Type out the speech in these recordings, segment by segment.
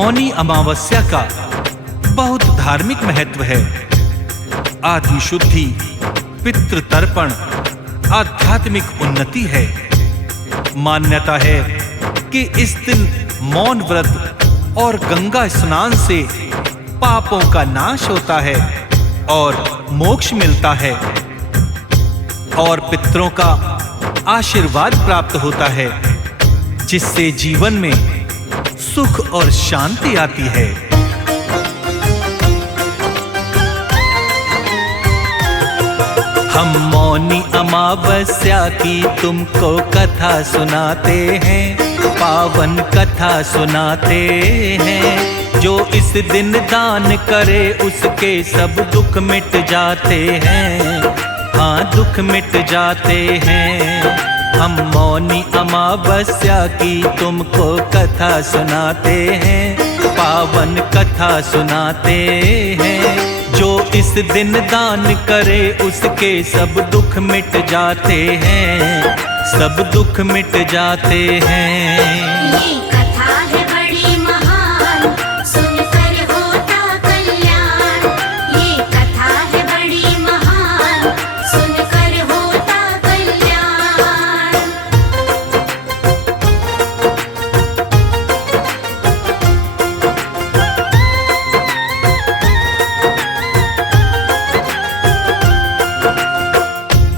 मौनी अमावस्या का बहुत धार्मिक महत्व है। आदि शुद्धि, पितृ तर्पण, आध्यात्मिक उन्नति है। मान्यता है कि इस दिन मौन व्रत और गंगा स्नान से पापों का नाश होता है और मोक्ष मिलता है और पितरों का आशीर्वाद प्राप्त होता है, जिससे जीवन में सुख और शांति आती है। हम मौनी अमावस्या की तुमको कथा सुनाते हैं, पावन कथा सुनाते हैं। जो इस दिन दान करे उसके सब दुख मिट जाते हैं, हाँ दुख मिट जाते हैं। हम मौनी अमावस्या की तुमको कथा सुनाते हैं, पावन कथा सुनाते हैं। जो इस दिन दान करे उसके सब दुख मिट जाते हैं, सब दुख मिट जाते हैं। ये कथा है बड़ी महान, सुनकर होता कल्याण। ये कथा है बड़ी महान, सुनकर होता कल्याण।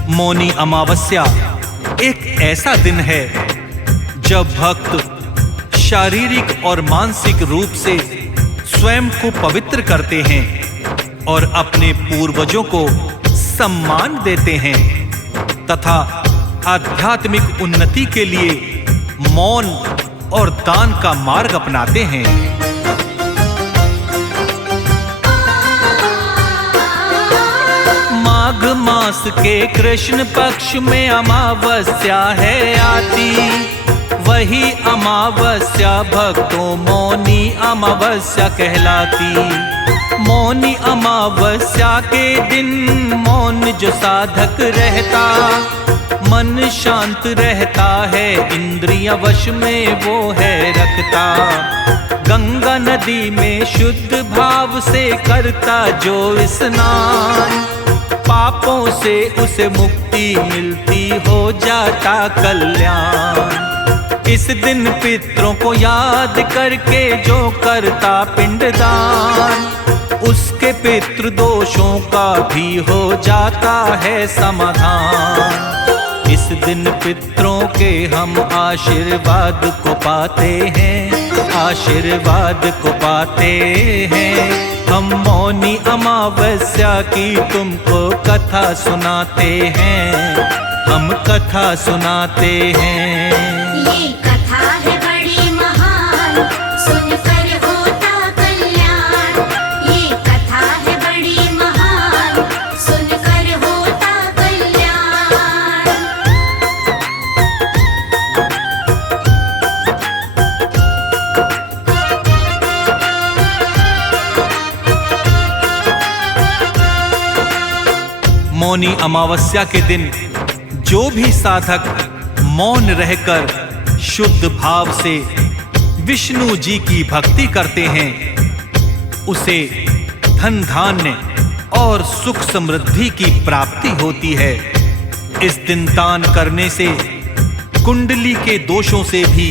मौनी अमावस्या एक ऐसा दिन है जब भक्त शारीरिक और मानसिक रूप से स्वयं को पवित्र करते हैं और अपने पूर्वजों को सम्मान देते हैं तथा आध्यात्मिक उन्नति के लिए मौन और दान का मार्ग अपनाते हैं। माघ मास के कृष्ण पक्ष में अमावस्या है आती, वही अमावस्या भक्तों मौनी अमावस्या कहलाती। मौनी अमावस्या के दिन मौन जो साधक रहता, मन शांत रहता है, इंद्रिय वश में वो है रखता। गंगा नदी में शुद्ध भाव से करता जो स्नान, पापों से उसे मुक्ति मिलती, हो जाता कल्याण। इस दिन पितरों को याद करके जो करता पिंडदान, उसके पितृ दोषों का भी हो जाता है समाधान। इस दिन पितरों के हम आशीर्वाद को पाते हैं, आशीर्वाद को पाते हैं। हम मौनी अमावस्या की तुमको कथा सुनाते हैं, हम कथा सुनाते हैं। ये कथा है बड़ी महान, सुनकर होता कल्याण। ये कथा है बड़ी महान, सुनकर होता कल्याण। मौनी अमावस्या के दिन जो भी साधक मौन रहकर शुद्ध भाव से विष्णु जी की भक्ति करते हैं, उसे धन धान्य और सुख समृद्धि की प्राप्ति होती है। इस दिन दान करने से कुंडली के दोषों से भी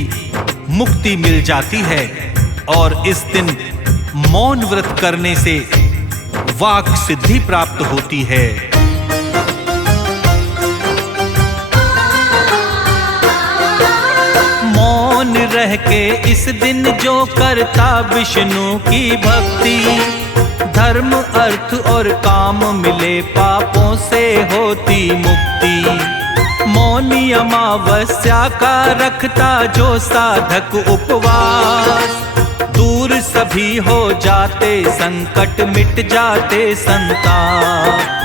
मुक्ति मिल जाती है और इस दिन मौन व्रत करने से वाक सिद्धि प्राप्त होती है। मौन रह के इस दिन जो करता विष्णु की भक्ति, धर्म अर्थ और काम मिले, पापों से होती मुक्ति। मौनी अमावस्या का रखता जो साधक उपवास, दूर सभी हो जाते संकट, मिट जाते संताप।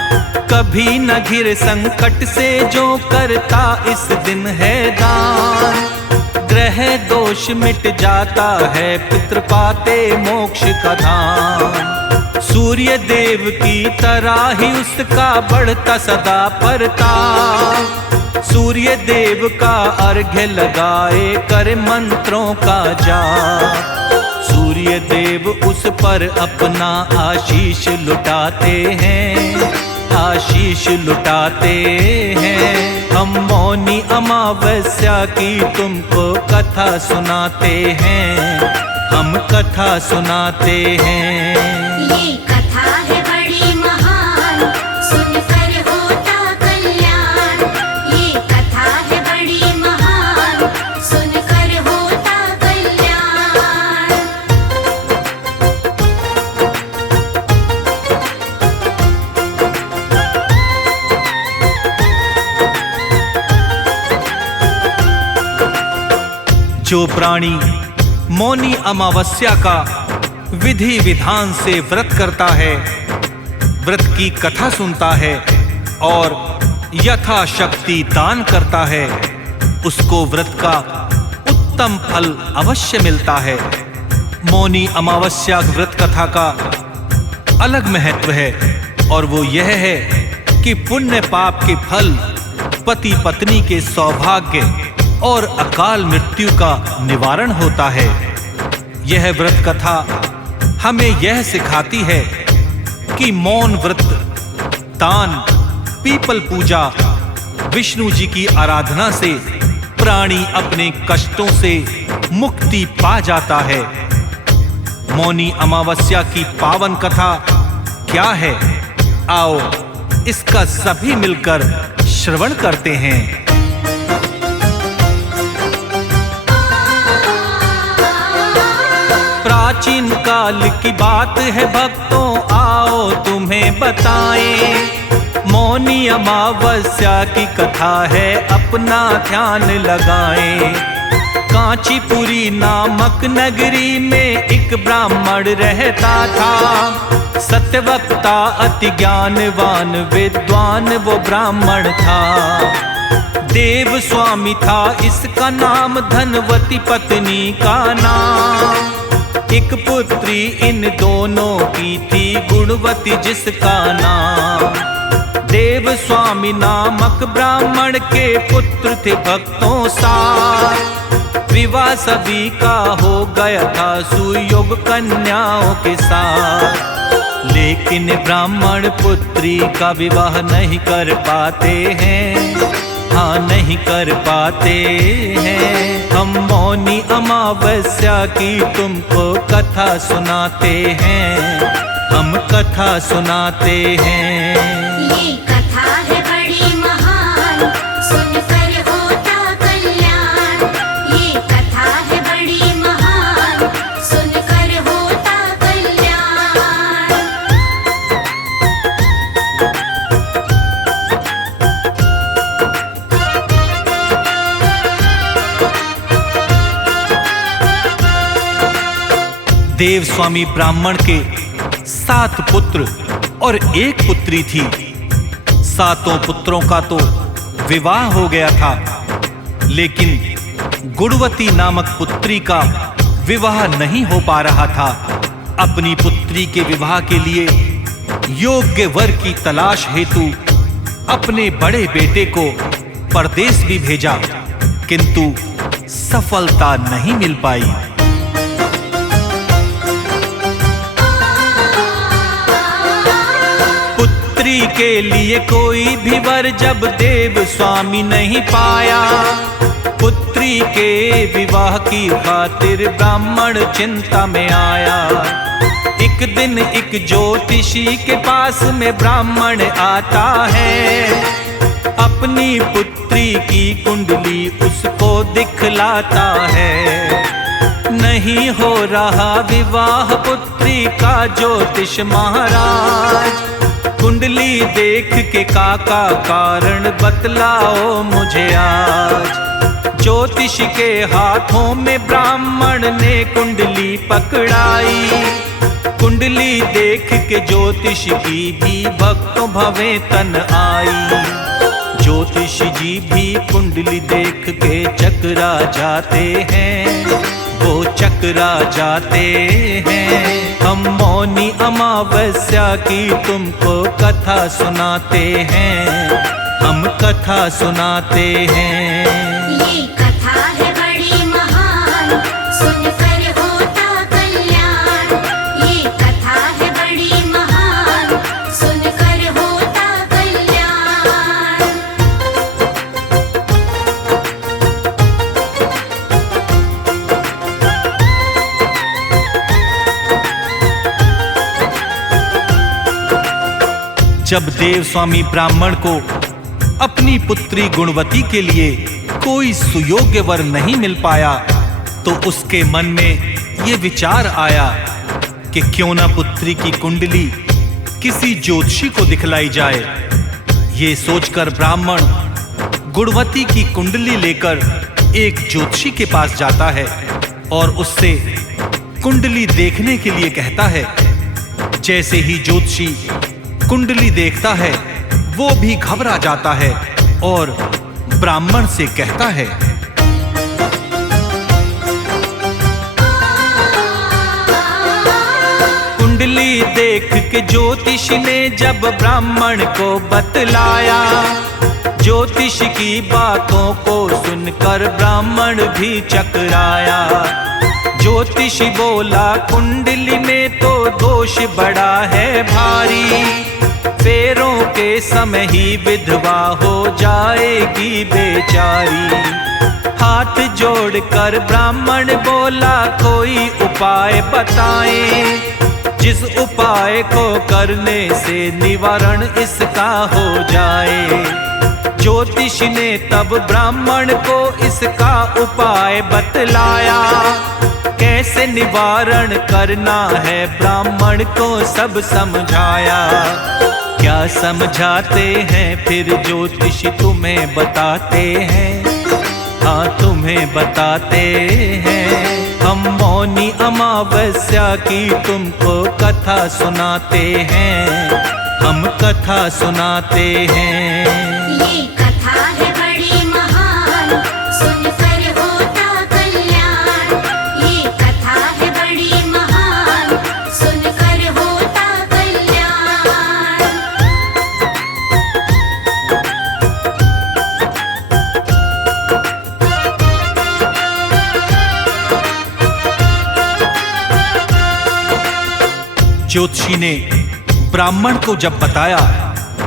कभी न घिर संकट से जो करता इस दिन है दान, ग्रह दोष मिट जाता है, पितृ पाते मोक्ष का धाम। सूर्य देव की तरह ही उसका बढ़ता सदा परताप। सूर्य देव का अर्घ्य लगाए कर मंत्रों का जाप। सूर्य देव उस पर अपना आशीष लुटाते हैं, आशीष लुटाते हैं। हम मौनी अमावस्या की तुमको कथा सुनाते हैं, हम कथा सुनाते हैं। ये कथा है बड़ी महान, सुनकर होता कल्याण। ये कथा है बड़ी महान, सुनकर होता कल्याण। जो प्राणी मौनी अमावस्या का विधि विधान से व्रत करता है, व्रत की कथा सुनता है और यथाशक्ति दान करता है, उसको व्रत का उत्तम फल अवश्य मिलता है। मौनी अमावस्या व्रत कथा का अलग महत्व है और वो यह है कि पुण्य पाप के फल, पति पत्नी के सौभाग्य और अकाल मृत्यु का निवारण होता है। यह व्रत कथा हमें यह सिखाती है कि मौन व्रत, दान, पीपल पूजा, विष्णु जी की आराधना से प्राणी अपने कष्टों से मुक्ति पा जाता है। मौनी अमावस्या की पावन कथा क्या है? आओ इसका सभी मिलकर श्रवण करते हैं। प्राचीन काल की बात है भक्तों, आओ तुम्हें बताएं। मौनी अमावस्या की कथा है, अपना ध्यान लगाएं। कांचीपुरी नामक नगरी में एक ब्राह्मण रहता था। सत्यवक्ता अति ज्ञानवान विद्वान वो ब्राह्मण था। देव स्वामी था इसका नाम, धनवती पत्नी का नाम। एक पुत्री इन दोनों की थी, गुणवती जिसका नाम। देव स्वामी नामक ब्राह्मण के पुत्र थे भक्तों साथ। विवाह सभी का हो गया था सुयोग कन्याओं के साथ। लेकिन ब्राह्मण पुत्री का विवाह नहीं कर पाते हैं, हाँ नहीं कर पाते हैं। हम मौनी अमावस्या की तुमको कथा सुनाते हैं, हम कथा सुनाते हैं। ये कथा है बड़ी महान, सुनकर होता कल्याण। ये कथा है बड़ी महान, सुनकर होता कल्याण। देव स्वामी ब्राह्मण के 7 पुत्र और 1 पुत्री थी। 7 पुत्रों का तो विवाह हो गया था, लेकिन गुणवती नामक पुत्री का विवाह नहीं हो पा रहा था। अपनी पुत्री के विवाह के लिए योग्य वर की तलाश हेतु अपने बड़े बेटे को परदेश भी भेजा, किंतु सफलता नहीं मिल पाई। पुत्री के लिए कोई भी वर जब देव स्वामी नहीं पाया, पुत्री के विवाह की खातिर ब्राह्मण चिंता में आया। एक दिन एक ज्योतिषी के पास में ब्राह्मण आता है। अपनी पुत्री की कुंडली उसको दिखलाता है। नहीं हो रहा विवाह पुत्री का ज्योतिष महाराज। कुंडली देख के काका कारण बतलाओ मुझे आज। ज्योतिष के हाथों में ब्राह्मण ने कुंडली पकड़ाई। कुंडली देख के ज्योतिष की भी भक्तों भवें तन आई। ज्योतिष जी भी कुंडली देख के चकरा जाते हैं, वो चकरा जाते हैं। हम मौनी अमावस्या की तुमको कथा सुनाते हैं, हम कथा सुनाते हैं। ये कथा है बड़ी महान, सुनकर होता कल्याण। जब देव स्वामी ब्राह्मण को अपनी पुत्री गुणवती के लिए कोई सुयोग्य वर नहीं मिल पाया तो उसके मन में ये विचार आया कि क्यों ना पुत्री की कुंडली किसी ज्योतिषी को दिखलाई जाए। ये सोचकर ब्राह्मण गुणवती की कुंडली लेकर एक ज्योतिषी के पास जाता है और उससे कुंडली देखने के लिए कहता है। जैसे ही ज्योतिषी कुंडली देखता है वो भी घबरा जाता है और ब्राह्मण से कहता है, कुंडली देख के ज्योतिष ने जब ब्राह्मण को बतलाया, ज्योतिष की बातों को सुनकर ब्राह्मण भी चकराया। ज्योतिष बोला, कुंडली में तो दोष बड़ा है भारी, फेरों के समय ही विधवा हो जाएगी बेचारी। हाथ जोड़कर ब्राह्मण बोला, कोई उपाय बताएं, जिस उपाय को करने से निवारण इसका हो जाए। ज्योतिष ने तब ब्राह्मण को इसका उपाय बतलाया, कैसे निवारण करना है ब्राह्मण को सब समझाया। क्या समझाते हैं फिर ज्योतिष तुम्हें बताते हैं, हाँ तुम्हें बताते हैं। हम मौनी अमावस्या की तुमको कथा सुनाते हैं, हम कथा सुनाते हैं। ये कथा है बड़ी महान, सुनकर होता कल्याण। ये कथा है बड़ी महान, सुनकर होता कल्याण। ज्योतिषी ने ब्राह्मण को जब बताया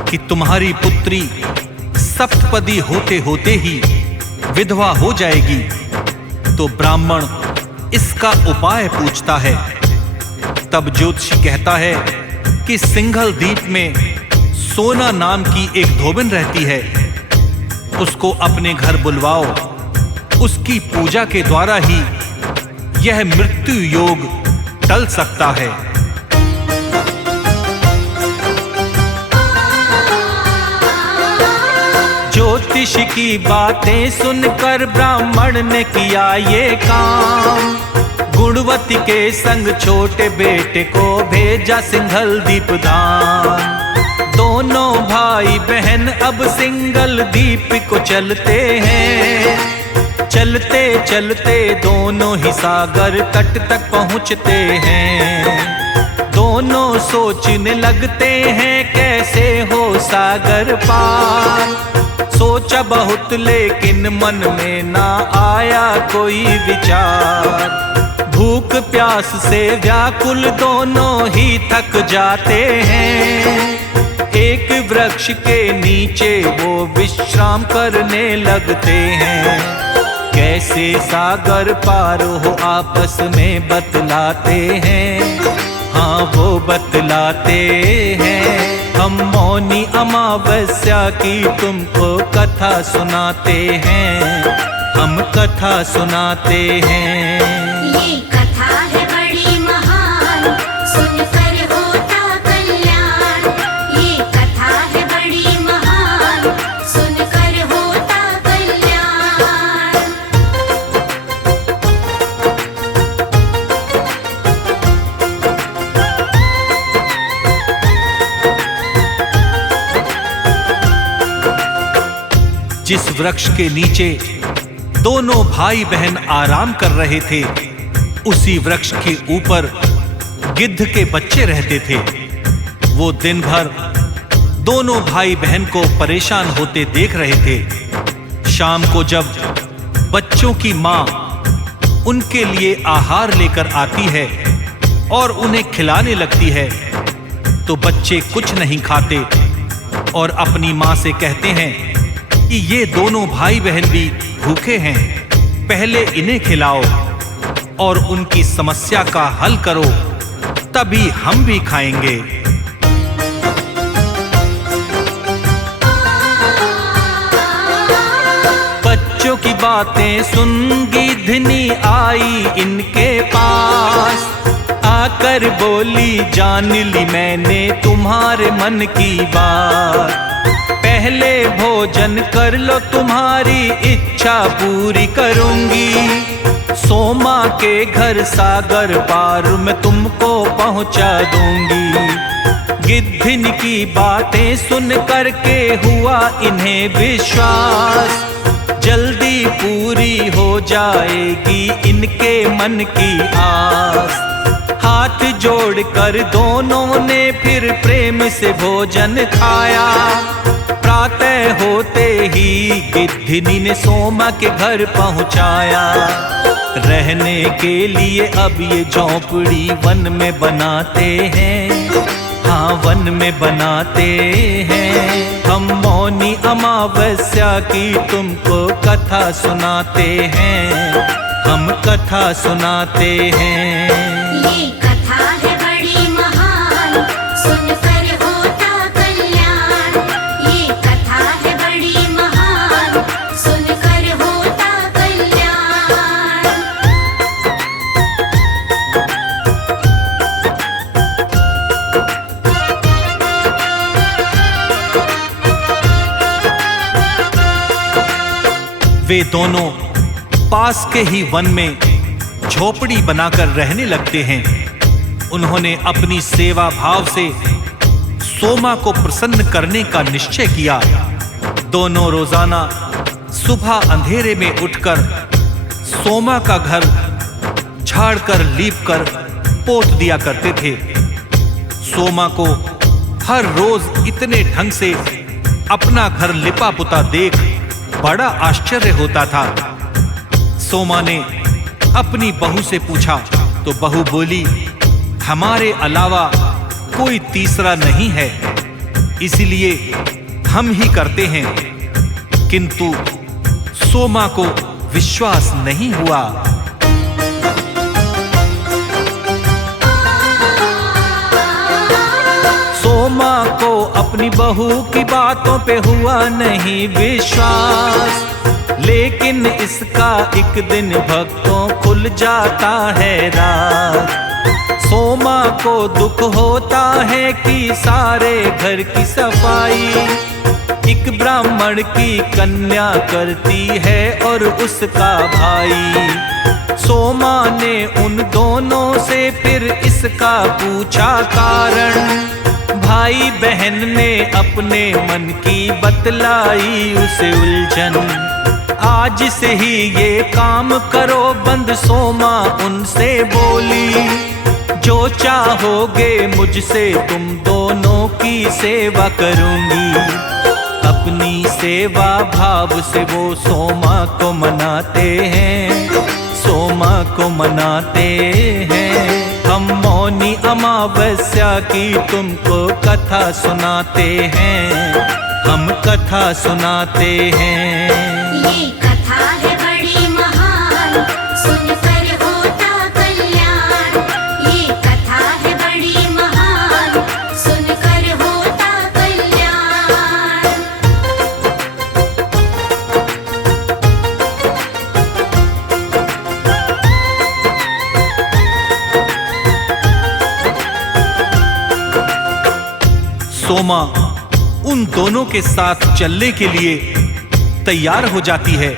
कि तुम्हारी पुत्री सप्तपदी होते होते ही विधवा हो जाएगी, तो ब्राह्मण इसका उपाय पूछता है। तब ज्योतिषी कहता है कि सिंघल द्वीप में सोना नाम की एक धोबिन रहती है, उसको अपने घर बुलवाओ, उसकी पूजा के द्वारा ही यह मृत्यु योग टल सकता है। ज्योतिष की बातें सुनकर ब्राह्मण ने किया ये काम, गुणवती के संग छोटे बेटे को भेजा सिंघल द्वीप धाम। दोनों भाई बहन अब सिंघल द्वीप को चलते हैं, चलते चलते दोनों ही सागर तट तक पहुँचते हैं। दोनों सोचने लगते हैं कैसे हो सागर पार, सोचा बहुत लेकिन मन में ना आया कोई विचार। भूख प्यास से व्याकुल दोनों ही थक जाते हैं, एक वृक्ष के नीचे वो विश्राम करने लगते हैं। कैसे सागर पार हो आपस में बतलाते हैं, हाँ वो बतलाते हैं। हम मौनी अमावस्या की तुमको कथा सुनाते हैं, हम कथा सुनाते हैं। ये कथा है बड़ी महान, सुनकर होता कल्याण। ये कथा है बड़ी महान, सुनकर होता कल्याण। जिस वृक्ष के नीचे दोनों भाई बहन आराम कर रहे थे, उसी वृक्ष के ऊपर गिद्ध के बच्चे रहते थे। वो दिन भर दोनों भाई बहन को परेशान होते देख रहे थे। शाम को जब बच्चों की माँ उनके लिए आहार लेकर आती है और उन्हें खिलाने लगती है, तो बच्चे कुछ नहीं खाते और अपनी माँ से कहते हैं कि ये दोनों भाई बहन भी भूखे हैं, पहले इन्हें खिलाओ और उनकी समस्या का हल करो, तभी हम भी खाएंगे। बातें सुन गिद्धनी आई इनके पास। आकर बोली जान ली मैंने तुम्हारे मन की बात। पहले भोजन कर लो तुम्हारी इच्छा पूरी करूंगी। सोमा के घर सागर पार मैं तुमको पहुंचा दूंगी। गिद्धन की बातें सुन करके हुआ इन्हें विश्वास। जल्दी पूरी हो जाएगी इनके मन की आस। हाथ जोड़कर दोनों ने फिर प्रेम से भोजन खाया। प्रातः होते ही गिद्धनी ने सोमा के घर पहुंचाया। रहने के लिए अब ये झोंपड़ी वन में बनाते हैं, हाँ वन में बनाते हैं। हम मौनी अमावस्या की तुमको कथा सुनाते हैं, हम कथा सुनाते हैं। ये कथा है बड़ी महान, सुनकर होता कल्याण। ये कथा है बड़ी महान, सुनकर होता कल्याण। वे दोनों पास के ही वन में झोपड़ी बनाकर रहने लगते हैं। उन्होंने अपनी सेवा भाव से सोमा को प्रसन्न करने का निश्चय किया। दोनों रोजाना सुबह अंधेरे में उठकर सोमा का घर झाड़कर लीपकर पोत दिया करते थे। सोमा को हर रोज इतने ढंग से अपना घर लिपा पुता देख बड़ा आश्चर्य होता था। सोमा ने अपनी बहू से पूछा तो बहू बोली, हमारे अलावा कोई तीसरा नहीं है, इसलिए हम ही करते हैं। किंतु सोमा को विश्वास नहीं हुआ। सोमा को अपनी बहू की बातों पे हुआ नहीं विश्वास। लेकिन इसका एक दिन भक्तों खुल जाता है राज। सोमा को दुख होता है कि सारे घर की सफाई एक ब्राह्मण की कन्या करती है और उसका भाई। सोमा ने उन दोनों से फिर इसका पूछा कारण। भाई बहन ने अपने मन की बतलाई उसे उलझन। आज से ही ये काम करो बंद, सोमा उनसे बोली। जो चाहोगे मुझसे तुम दोनों की सेवा करूंगी। अपनी सेवा भाव से वो सोमा को मनाते हैं, सोमा को मनाते हैं। हम मौनी अमावस्या की तुमको कथा सुनाते हैं, हम कथा सुनाते हैं। ये कथा है बड़ी महान, सुनकर होता कल्याण। ये कथा है बड़ी महान, सुनकर होता कल्याण। सोमा उन दोनों के साथ चलने के लिए तैयार हो जाती है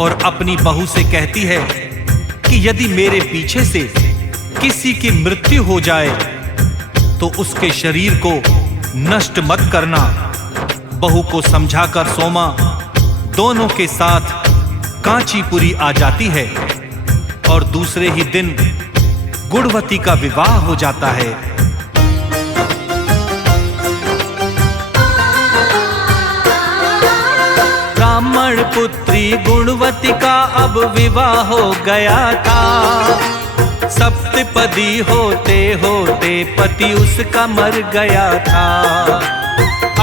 और अपनी बहू से कहती है कि यदि मेरे पीछे से किसी की मृत्यु हो जाए तो उसके शरीर को नष्ट मत करना। बहू को समझाकर सोमा दोनों के साथ कांचीपुरी आ जाती है और दूसरे ही दिन गुणवती का विवाह हो जाता है। ब्राह्मण पुत्री गुणवती का अब विवाह हो गया था। सप्तपदी होते होते पति उसका मर गया था।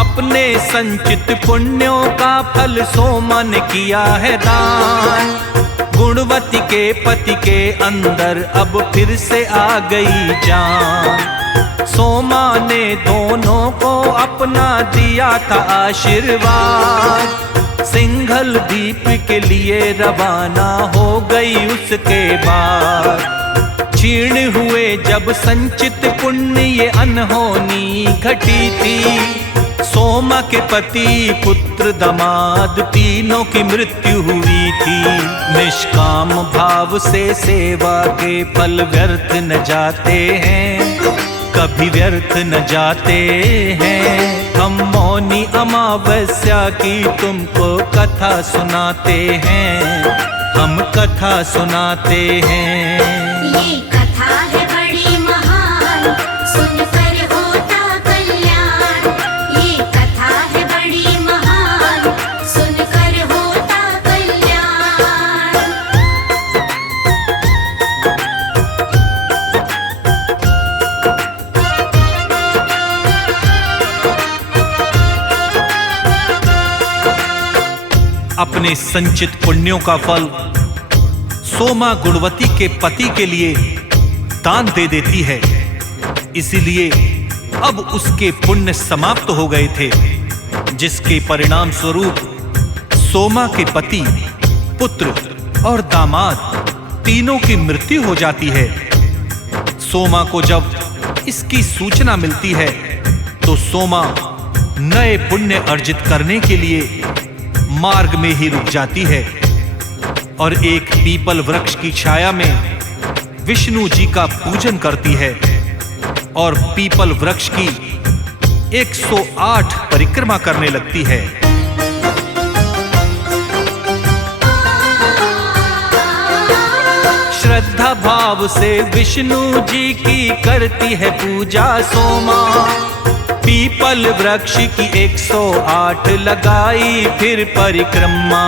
अपने संचित पुण्यों का फल सोमा ने किया है दान। गुणवती के पति के अंदर अब फिर से आ गई जान। सोमा ने दोनों को अपना दिया था आशीर्वाद। सिंघल द्वीप के लिए रवाना हो गई उसके बाद। क्षीण हुए जब संचित पुण्य ये अनहोनी घटी थी। सोमा के पति पुत्र दामाद तीनों की मृत्यु हुई थी। निष्काम भाव से सेवा के फल व्यर्थ न जाते हैं, कभी व्यर्थ न जाते हैं। हम मौनी अमावस्या की तुमको कथा सुनाते हैं, हम कथा सुनाते हैं। ये कथा है बड़ी महान, सुनकर होता कल्याण। ये कथा है बड़ी महान, सुनकर होता कल्याण। अपने संचित पुण्यों का फल सोमा गुणवती के पति के लिए दान दे देती है। इसीलिए अब उसके पुण्य समाप्त हो गए थे, जिसके परिणाम स्वरूप सोमा के पति, पुत्र और दामाद तीनों की मृत्यु हो जाती है। सोमा को जब इसकी सूचना मिलती है तो सोमा नए पुण्य अर्जित करने के लिए मार्ग में ही रुक जाती है और एक पीपल वृक्ष की छाया में विष्णु जी का पूजन करती है और पीपल वृक्ष की 108 परिक्रमा करने लगती है। श्रद्धा भाव से विष्णु जी की करती है पूजा सोमा। पीपल वृक्ष की 108 लगाई फिर परिक्रमा।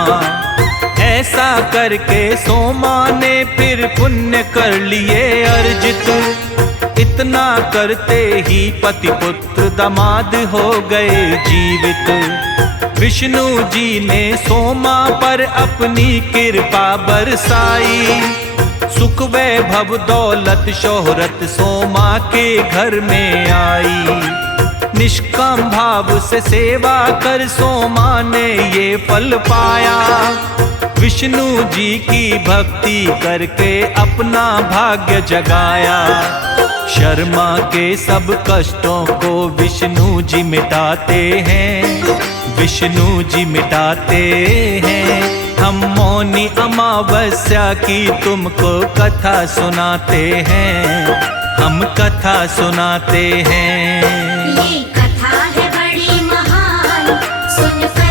ऐसा करके सोमा ने फिर पुण्य कर लिए अर्जित। इतना करते ही पति पुत्र दामाद हो गए जीवित। विष्णु जी ने सोमा पर अपनी कृपा बरसाई। सुख वैभव दौलत शोहरत सोमा के घर में आई। निष्काम भाव से सेवा कर सोमा ने ये फल पाया। विष्णु जी की भक्ति करके अपना भाग्य जगाया। शर्मा के सब कष्टों को विष्णु जी मिटाते हैं, विष्णु जी मिटाते हैं। हम मौनी अमावस्या की तुमको कथा सुनाते हैं, हम कथा सुनाते हैं। ये कथा है बड़ी महान, सुनकर